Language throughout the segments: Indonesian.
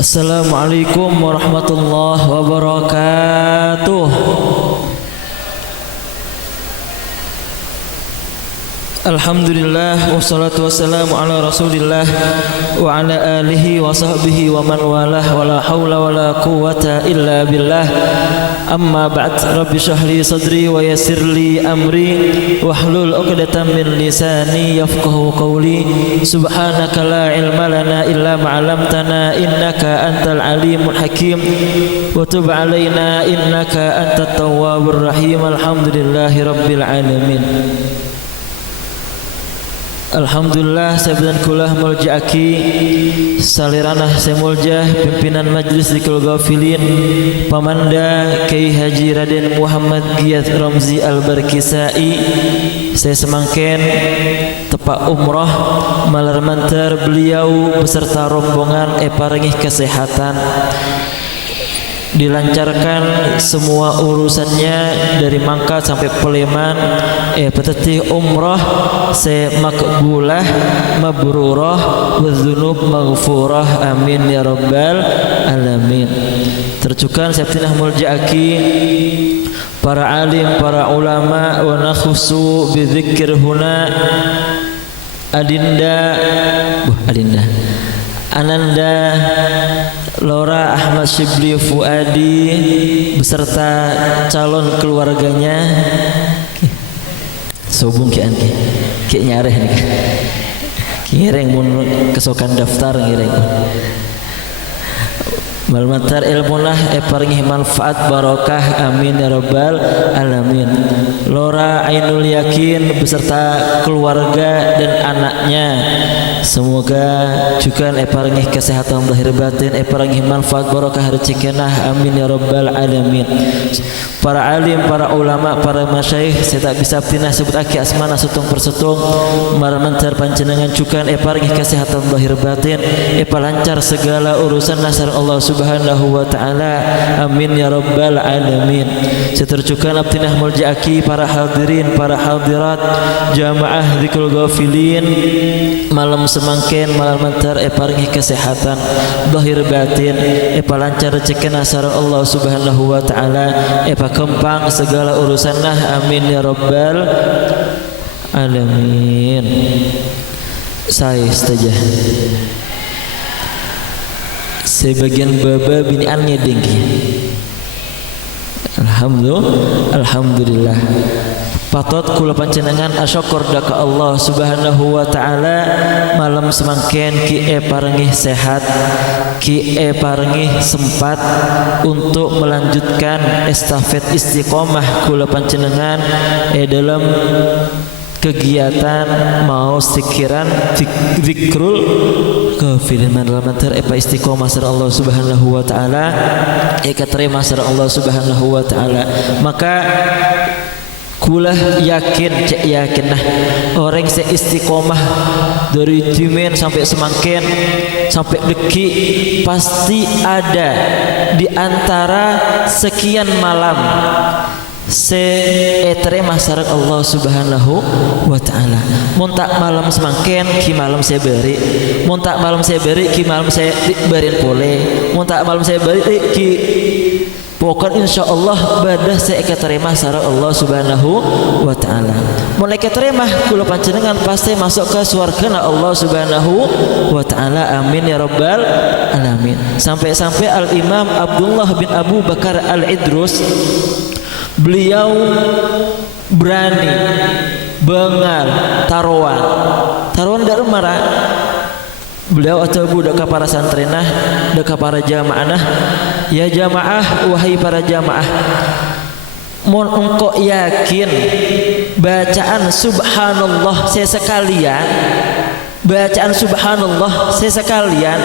Assalamualaikum warahmatullahi wabarakatuh. Alhamdulillah wassalatu wassalamu ala Rasulillah wa ala alihi wa sahbihi wa man walah wa la haula wa la quwwata illa billah. Amma ba'd. Rabbi shrah li sadri wa yassir li amri wahlul 'uqdatam min lisani yafqahu qawli. Subhanaka la ilma lana illa ma 'allamtana innaka antal alimul hakim wa tub 'alaina innaka antat tawwabur rahim. Alhamdulillahi rabbil alamin. Alhamdulillah sabidan kulah mulja'aki saliranah semuljah pimpinan majlis Dzikrul Ghafilin Pamanda Kiai Haji Raden Muhammad Giyath Ramzi Al-Barkisai. Saya semangken tepak umrah malarmantar beliau beserta rombongan paringih kesehatan, dilancarkan semua urusannya dari Mangkat sampai Peleman, peteti umrah se makbulah mabrurah wa dzunub maghfurah, amin ya rabbal alamin. Tercukan Septinah Mulja'aki para alim, para ulama, wa nakhusu bi dzikr huna Adinda Ananda Laura Ahmad Shibli Fuadi beserta calon keluarganya. Sobung kian ki nyareh nih. Ngireng mun kesokan daftar ngireng. Malmatar ilmulah paringih manfaat barokah, amin ya rabbal alamin. Laura Ainul Yakin beserta keluarga dan anaknya, semoga juga paringih kesehatan zahir batin, paringih manfaat barokah rezekinah, amin ya rabbal alamin. Para alim, para ulama, para masyayikh saya tak bisa tinah sebut aki asmana sutung persutung marmantar panjenengan juga paringih kesehatan zahir batin, lancar segala urusan nasar Allah Subhanahu wa ta'ala, amin ya rabbal alamin. Seterjukan abtinah mulja'aki para hadirin, para hadirat jamaah Dzikrul Ghafilin malam semangken malam mantar paringih kesehatan zahir batin, lancar rezeki nasar Allah Subhanahu wa ta'ala, kempang segala urusanlah, amin ya rabbal alamin. Saya saja sebagian baba biniannya dengki. Alhamdulillah patot kula panjenengan asyukur daka Allah Subhanahu wa ta'ala malam semangken ki paringih sehat, ki paringih sempat untuk melanjutkan estafet istiqomah kula panjenengan dalam kegiatan mau sikiran Dzikrul Ghafilin manter istiqomah sar Allah Subhanahu wa ta'ala, katerima sar Allah Subhanahu wa ta'ala. Maka kulah yakin, cek yakin nah orang se istiqomah dari jimin sampai semangken sampai deki pasti ada di antara sekian malam terima syarat Allah Subhanahu wa ta'ala. Muntak malam semangken ki malam saya beri, muntak malam saya beri ki malam saya berin pole, muntak malam saya beri ki pokoknya insyaallah badah saya keterima syarat Allah Subhanahu wa ta'ala. Mulai keterima kula panjenengan pasti masuk ke surga Allah Subhanahu wa ta'ala, amin ya rabbal alamin. Sampai-sampai Al-Imam Abdullah bin Abu Bakar Al-Idrus beliau berani bengal taruhan dari mana beliau atau budak para santrenah deka para jamaah, ya jamaah wahai para jamaah, mun engkau yakin bacaan subhanallah saya sekalian, bacaan subhanallah saya sekalian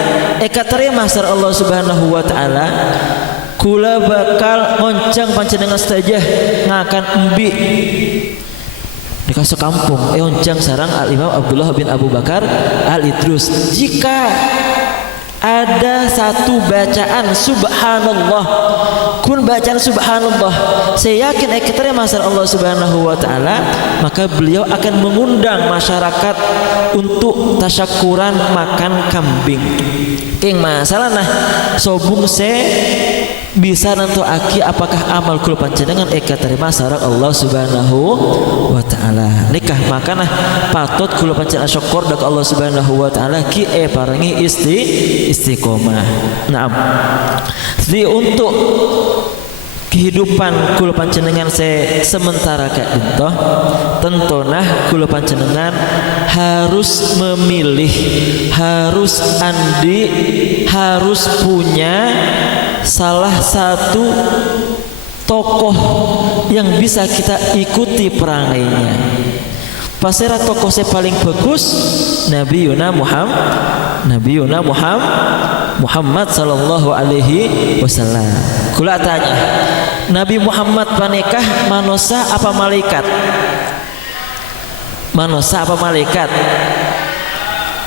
terima sar Allah Subhanahu wa ta'ala, kula bakal ngoncang panjenengan saja ngakan embi dikasih kampung oncang sarang Al-Imam Abdullah bin Abu Bakar Al-Idrus. Jika ada satu bacaan subhanallah, kun bacaan subhanallah saya yakin keterima sar Allah Subhanahu wa ta'ala, maka beliau akan mengundang masyarakat untuk tasyakuran makan kambing. Ing masalah nah sobung se bisa nentuake apakah amal kula panjenengan eka terima sareng Allah Subhanahu wa taala. Nikah makana patut kula panjenengan syukur dak Allah Subhanahu wa taala ki paringi istiqomah. Naam. Jadi untuk kehidupan kula panjenengan sementara kayak itu tentunah kula panjenengan harus memilih, harus harus punya salah satu tokoh yang bisa kita ikuti perangainya. Pasera tokoh saya paling bagus Nabi Muhammad sallallahu alaihi wasallam. Kula tanya, Nabi Muhammad panikah manusia apa malaikat? Manusia apa malaikat?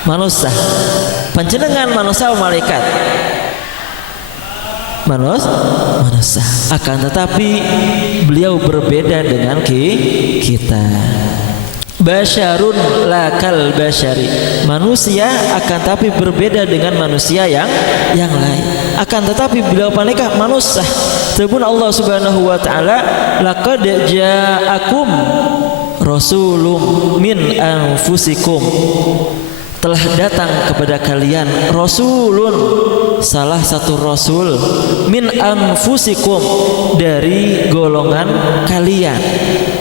Manusia. Panjenengan manusia apa malaikat? Manusia. Akan tetapi beliau berbeda dengan kita. Basyarun lakal basyari, manusia akan tapi berbeda dengan manusia yang lain. Akan tetapi beliau panikah manusia. Tebun Allah Subhanahu wa taala, laqad ja'akum rasulun min anfusikum, telah datang kepada kalian rasulun, salah satu rasul, min anfusikum, dari golongan kalian.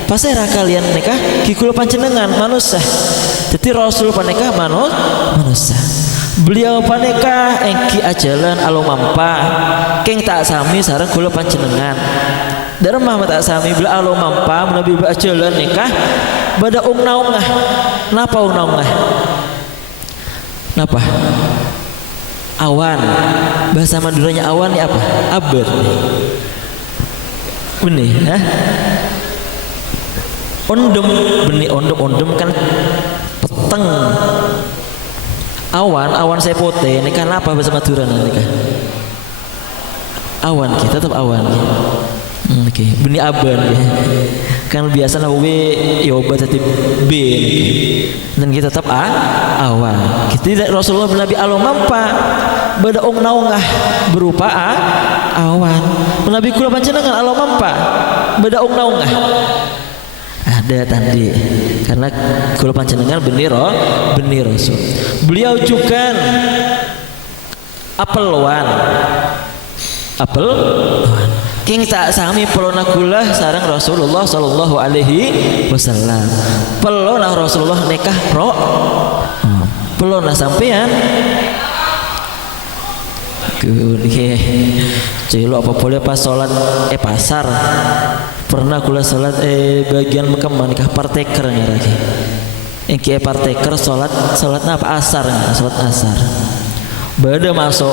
Pasera kalian nikah kikula panjenengan manusia. Jadi rasul panikah manusia. Beliau panikah engki ajalan alo mampa keng tak sami sareng kula panjenengan. Darem mah tak sami bila alo mampa menabi ajalan nikah bada naungah. Napa naungah? Napa? Awan. Bahasa Maduranya awan ni apa? Aber. Benih, ha? Ondem, benih ondem kan peteng. Awan saya putih. Ini kan apa bahasa Madura nanti kan? Awan kita tetap awan. Oke, benih aban ya. Kan biasa W yoba tadi B dan kita tetap awan. Kita tidak Rasulullah Nabi Allah mampa beda naungah berupa awan. Nabi kula panjenengan Allah mampa beda naungah. Ada tadi karena kula panjenengan benih Rasul. Beliau juga apelwan. King tak sami pelona kula sareng Rasulullah sallallahu alaihi wasallam. Pelona Rasulullah nikah pelona sampean. Cilo apa boleh pas sholat pasar pernah kula sholat bagian Mekah nikah parteker ngaraki. Engki parteker sholat apa asar sholat asar. Bada masuk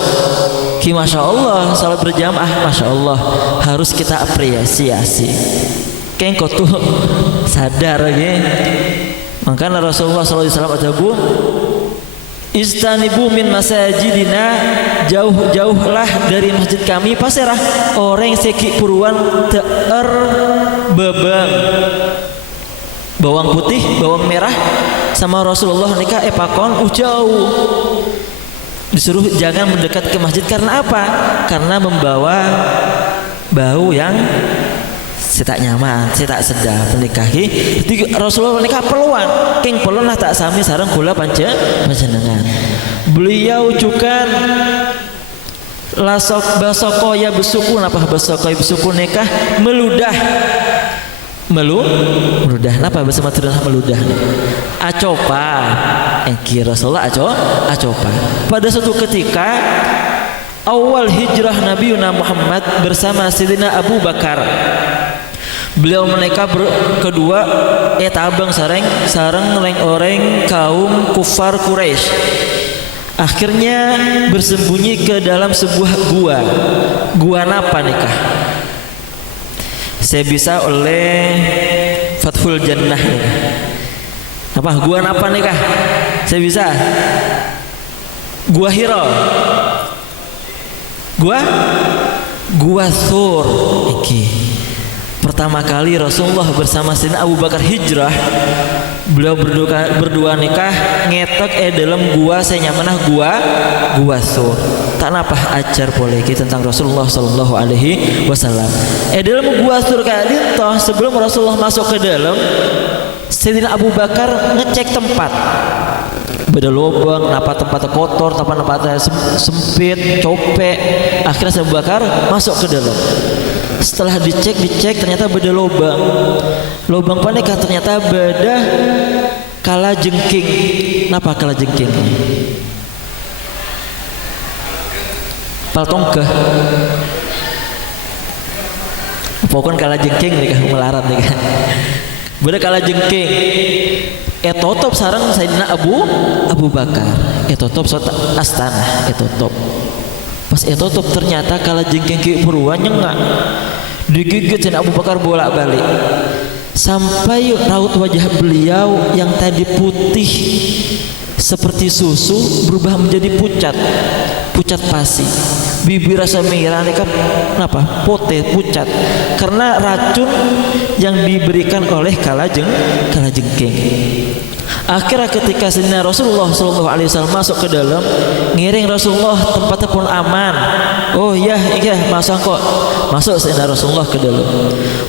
ki masya Allah salat berjamaah, masya Allah harus kita apresiasi. Kengko tuh sadar ya. Makanya Rasulullah SAW adabu istanibu min masajidina, jauh-jauhlah dari masjid kami. Pasirah orang seki puruan teer bawang putih, bawang merah sama Rasulullah nikah pakon jauh. Disuruh jangan mendekat ke masjid karena apa? Karena membawa bau yang tak nyaman, tak sedap menikahi. Jadi Rasulullah nikah peluan, king peluan lah tak sami sareng kula panjenengan. Beliau juga basoko ya besuku, apa basoko ya besuku nikah meludah. Meludah napa bahasa Madura meludah acopa engki Rasulullah acopa. Pada suatu ketika awal hijrah Nabi Muhammad bersama Sayyidina Abu Bakar, beliau menikah kedua tabang sareng orang kaum kufar Quraisy. Akhirnya bersembunyi ke dalam sebuah gua napa nikah. Saya bisa oleh Fathul Jannah. Apa gua apa nikah? Saya bisa. Gua Hira. Gua Sur iki. pertama kali Rasulullah bersama Sayyidina Abu Bakar hijrah, beliau berdua nikah ngetek dalam gua saya nyamanah gua Sur. Tak napa ajar boleh kita tentang Rasulullah sallallahu alaihi wasallam. Dalam gua Sur kali toh sebelum Rasulullah masuk ke dalam, Sayyidina Abu Bakar ngecek tempat. Beda lubang, napa tempatnya kotor, tempatnya sempit, copek. Akhirnya Sayyidina Abu Bakar masuk ke dalam. Setelah dicek ternyata beda lubang panikah ternyata beda kala jengking. Napa kala jengking? Paltongkah pokoknya kala jengking nih kan melarat nih kan beda kala jengking etotop sarang Sayyidina Abu Bakar etotop sota astana etotop pas etotop ternyata kala jengking ki purwa nyengak digigit Sayyidina Abu Bakar bolak-balik sampai raut wajah beliau yang tadi putih seperti susu berubah menjadi pucat pasi. Bibir rasa merah ini kan kenapa? Pucat karena racun yang diberikan oleh kalajengking. Akhirnya ketika Sayyidina Rasulullah SAW masuk ke dalam, ngiring Rasulullah tempatnya pun aman. Oh iya masuk Sayyidina Rasulullah ke dalam.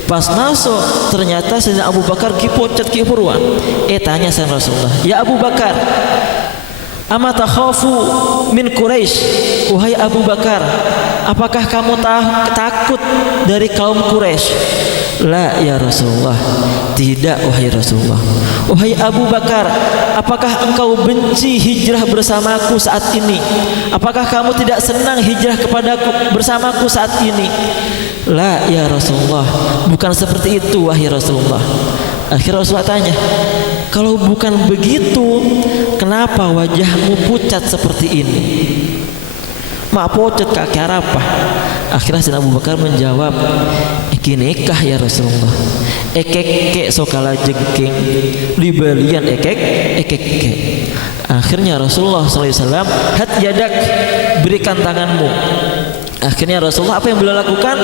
Pas masuk ternyata Sayyidina Abu Bakar pucat purwan. Tanya Sayyidina Rasulullah, ya Abu Bakar, ama takhafu min Quraisy? Wahai Abu Bakar, apakah kamu takut dari kaum Quraisy? La ya Rasulullah, tidak wahai Rasulullah. Wahai Abu Bakar, apakah engkau benci hijrah bersamaku saat ini? Apakah kamu tidak senang hijrah kepadaku bersamaku saat ini? La ya Rasulullah, bukan seperti itu wahai Rasulullah. Akhirnya Rasulullah tanya, kalau bukan begitu, kenapa wajahmu pucat seperti ini? Mak pucat kaki apa? Akhirnya Sayyidina Abu Bakar menjawab, nikah ya Rasulullah. Ekek sokala jengking libalian ekek. Akhirnya Rasulullah SAW, hat yadak, berikan tanganmu. Akhirnya Rasulullah apa yang beliau lakukan?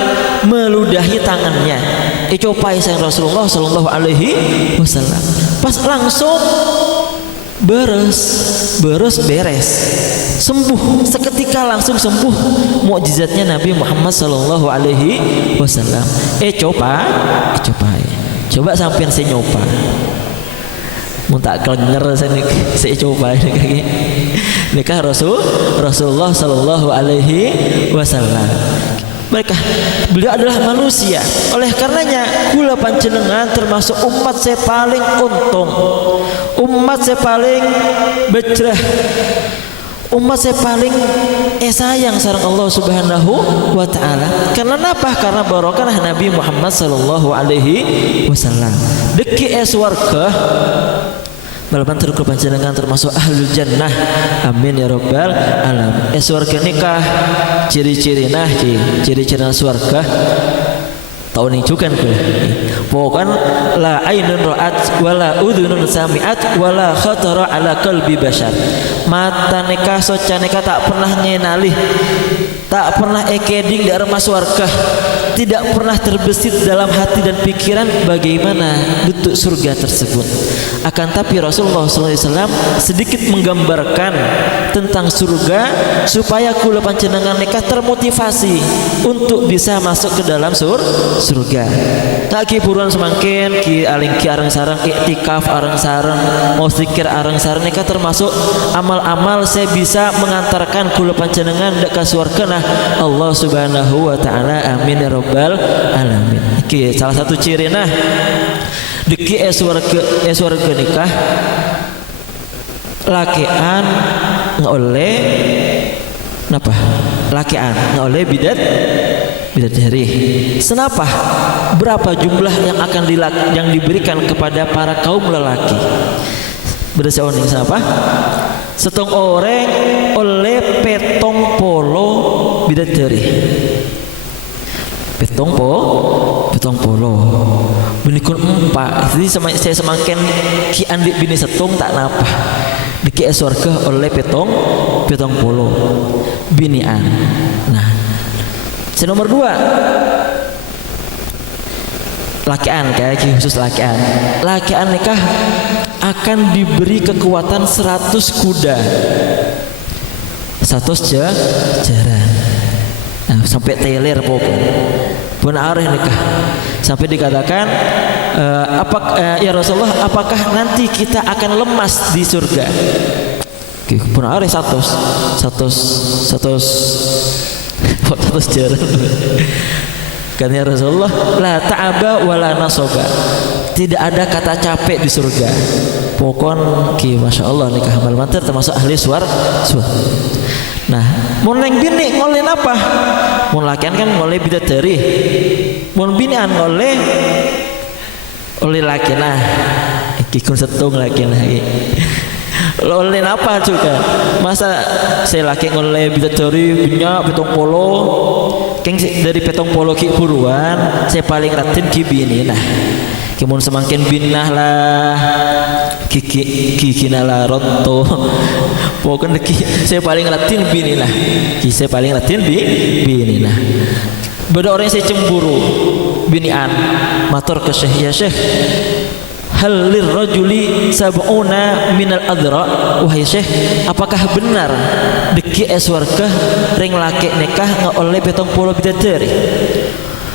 Meludahi tangannya. Copai sang Rasulullah sallallahu alaihi wasallam. Pas langsung beres. Sembuh seketika, langsung sembuh. Mukjizatnya Nabi Muhammad sallallahu alaihi wasallam. Coba sampean saya nyoba. Mun tak kelenger saya coba ini kaki. Nikah Rasulullah sallallahu alaihi wasallam. Beliau adalah manusia. Oleh karenanya kula panjenengan termasuk umat saya paling untung, umat saya paling bejrah, umat saya paling sayang sareng Allah Subhanahu wa taala. Karena apa? Karena barokah Nabi Muhammad sallallahu alaihi wasallam. Deki warga balapan terkul panjenengan termasuk ahlul jannah, amin ya rabbal alamin. Surga nikah ciri-ciri surga tahun ini juga kan pokoknya la ainun ra'at wala udhunun sami'at wala khatara ala qalbi bashar. Mata nikah soca nikah tak pernah ngenalih, tak pernah ekeding dari surga, tidak pernah terbesit dalam hati dan pikiran bagaimana bentuk surga tersebut. Akan tapi Rasulullah SAW sedikit menggambarkan tentang surga supaya kula panjenengan nikah termotivasi untuk bisa masuk ke dalam surga. Tak ki puruan semakin ki aling ki areng sareng iktikaf areng sareng mau zikir areng sareng nikah termasuk amal-amal saya bisa mengantarkan kula panjenengan ke surga nah Allah Subhanahu wa taala, amin ya rabbal alamin. Ki salah satu ciri nah deki surga nikah lakian ngoleh napa? Lakian ngoleh bidadari. Senapa? Berapa jumlah yang akan yang diberikan kepada para kaum lelaki? Berdasarkan ini senapa? Setong orang oleh petong polo bidadari. Petong polo benikun empat. Jadi saya semakin ki andik bini setong tak napa. Diki surga oleh petong polo binian. Nah, nomor 2 lakian kayak khusus lakian nikah akan diberi kekuatan 100 kuda 100 jaran sampai teler pokok pun areh nikah sampai dikatakan ya Rasulullah apakah nanti kita akan lemas di surga pun areh 100 jaran kan ya Rasulullah la ta'aba wala nasoba tidak ada kata capek di surga pokon ki masya Allah nikah amal mantir termasuk ahli suar. Nah mau neng bini ngoleh apa mau lakian kan ngoleh bidadari mau binian ngoleh laki nah kikun setung laki lagi oleh apa juga masa saya laki ngoleh bidadari punya petong polo keng dari petong polo ki buruan saya paling ratin ki bini nah kemun semakin binah lah kiki nala ronto pokoknya saya paling ratin bini lah saya paling ratin bini lah beda orang saya cemburu binian matur ke syekh ya syekh hal lirrajuli sab'una minal adra wahai syekh apakah benar deki eswarkah ring laki nikah oleh petong polo bidadari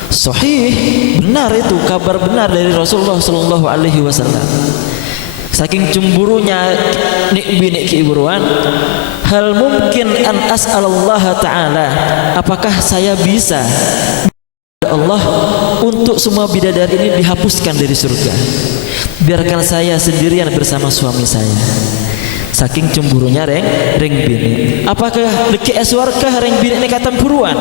sahih benar itu kabar benar dari Rasulullah sallallahu alaihi wasallam saking cemburunya bini kiburuan hal mungkin an as'alallaha ta'ala apakah saya bisa Allah untuk semua bidadari ini dihapuskan dari surga biarkan saya sendirian bersama suami saya saking cemburunya ring bini apakah deki eswarkah ring bini ini kata buruan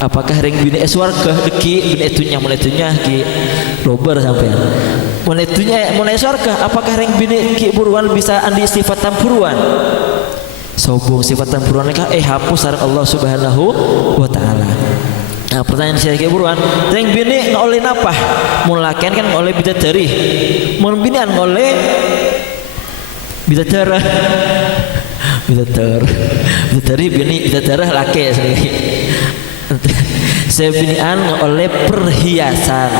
apakah ring bini eswarkah deki bini itunya mulai itunya ki lober sampai mulai itunya mulai eswarkah apakah ring bini ki buruan bisa andi sifat tampuruan sobong sifat tampuruan nikah hapus sareng Allah Subhanahu wa taala. Nah pertanyaan saya ki buruan ring bini ngoleh apa mun lakian kan ngoleh bidadari mun binian ngoleh bidadara bidadari bini bidadara laki sendiri saya binian oleh perhiasan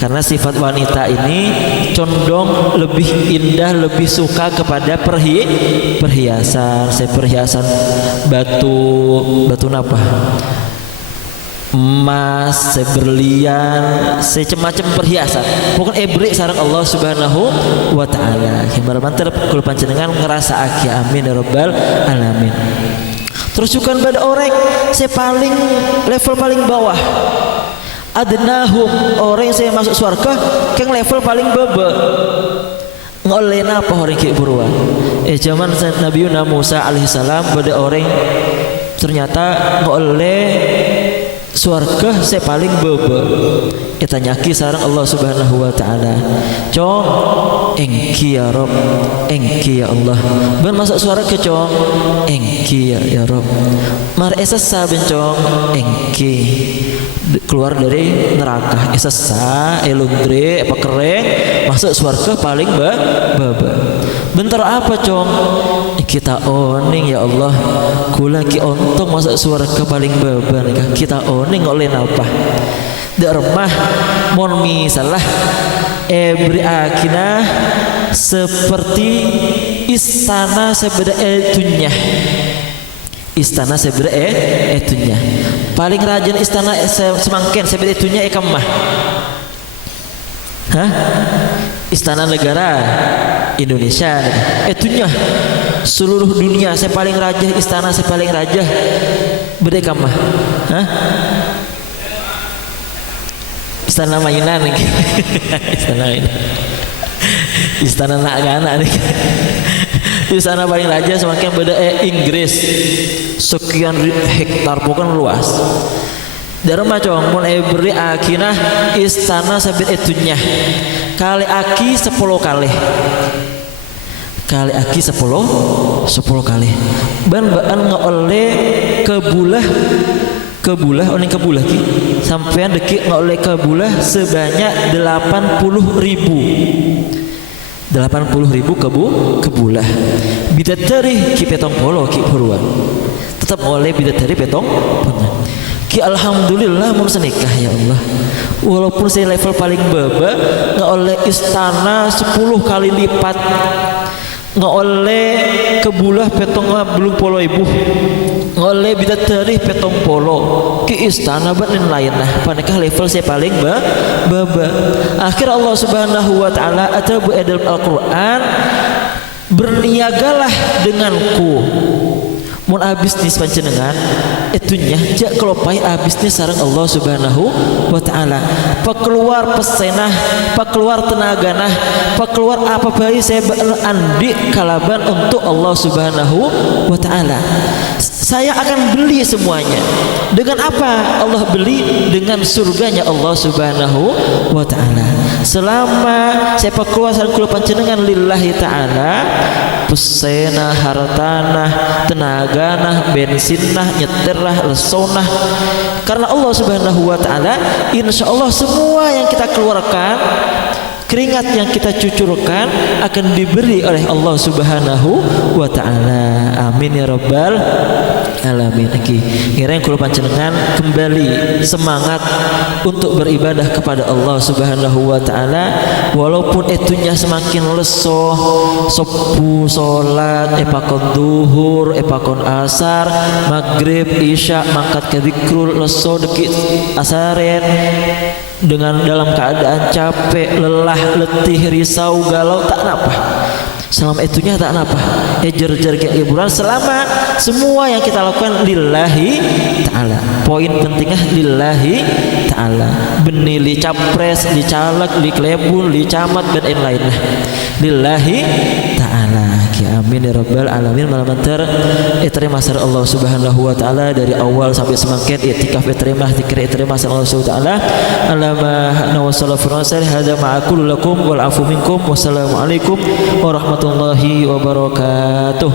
karena sifat wanita ini condong lebih indah lebih suka kepada perhiasan saya perhiasan batu apa emas, berlian, semacam perhiasan. Pokoknya ebrik sareng Allah Subhanahu wa taala. Himbar mantar kula panjenengan ngerasa aki amin ya rabbal alamin. Terus juga pada orang saya paling level paling bawah. Adnahum orang yang saya masuk surga keng level paling bebe. Ngoleh apa orang kayak buruan. Zaman Nabi Musa alaihissalam pada orang ternyata ngoleh surga saya paling bebe. Kita nyaki sarang Allah Subhanahu wa taala. Cong engki ya Rob, engki ya Allah. Ben masuk surga cong engki ya Rob. Mar esesa bencong engki keluar dari neraka esesa elundre apa kering masuk surga paling bebe. Bentar apa cong kita oning ya Allah kula ki ontong masuk surga paling bebe kita oning oleh apa dermah mon misalah ebri akina seperti istana sebeda etunya istana sebeda etunya paling rajin istana semangken sebeda etunya ekamah istana negara Indonesia etunya seluruh dunia saya paling raja istana saya paling raja beda kamah istana mainan istana mainan istana nak nih istana paling raja semakin beda Inggris sekian hektar bukan luas dari macam mulai beri akinah istana sabit etunya kali aki 10 kali kali aki 10 kali ban ngoleh kebulah oning kebulah ki sampean deki ngoleh kebulah sebanyak 80.000 kebulah bidadari ki petong polo ki buruan tetap oleh bidadari petong Ki alhamdulillah mun senikah ya Allah. Walaupun saya level paling baba nggak oleh istana 10 kali lipat, nggak oleh kebulah petong belum polo ibu, nggak oleh bidatari petong polo ki istana batin lain nah panekah level saya paling baba. Akhir Allah Subhanahu wa taala atabu dalam Al-Qur'an, berniagalah denganku mun abisnis panjenengan itunya jak kelopai abisnis sareng Allah Subhanahu wa taala. Pakeluar pesenah, pakeluar tenaganah, pakeluar apa bayi saya andi kalaban untuk Allah Subhanahu wa taala. Saya akan beli semuanya. Dengan apa Allah beli? Dengan surganya Allah Subhanahu wa taala. Selama saya pakeluar sareng kula panjenengan lillahi taala, pesena, hartanah, tenaganah, bensinnah, nyetirlah, lesonah, karena Allah Subhanahu wa taala, insyaallah semua yang kita keluarkan, keringat yang kita cucurkan akan diberi oleh Allah Subhanahu wa taala. Amin ya rabbal alamin. Kira-kira kula panjenengan kembali semangat untuk beribadah kepada Allah Subhanahu wa taala, walaupun itunya semakin leso, sepuh salat epakon duhur, epakon asar, maghrib, isya, mangkat ke zikrul, leso deki asaren dengan dalam keadaan capek, lelah, letih, risau, galau, tak napa. Selama itunya tak napa. Ejer-jer liburan selama semua yang kita lakukan lillahi ta'ala. Poin pentingnya lillahi ta'ala. Benih li capres, li caleg, li klebun, li camat dan lain-lain. Lillahi ta'ala. Amin ya rabbal alamin. Malam ter terima kasih Allah Subhanahu wa taala dari awal sampai semakin i'tikaf terima zikir terima kasih Allah Subhanahu wa taala. Alama wa sallallahu alaihi hada ma'akul lakum wal afu minkum. Wassalamualaikum warahmatullahi wabarakatuh.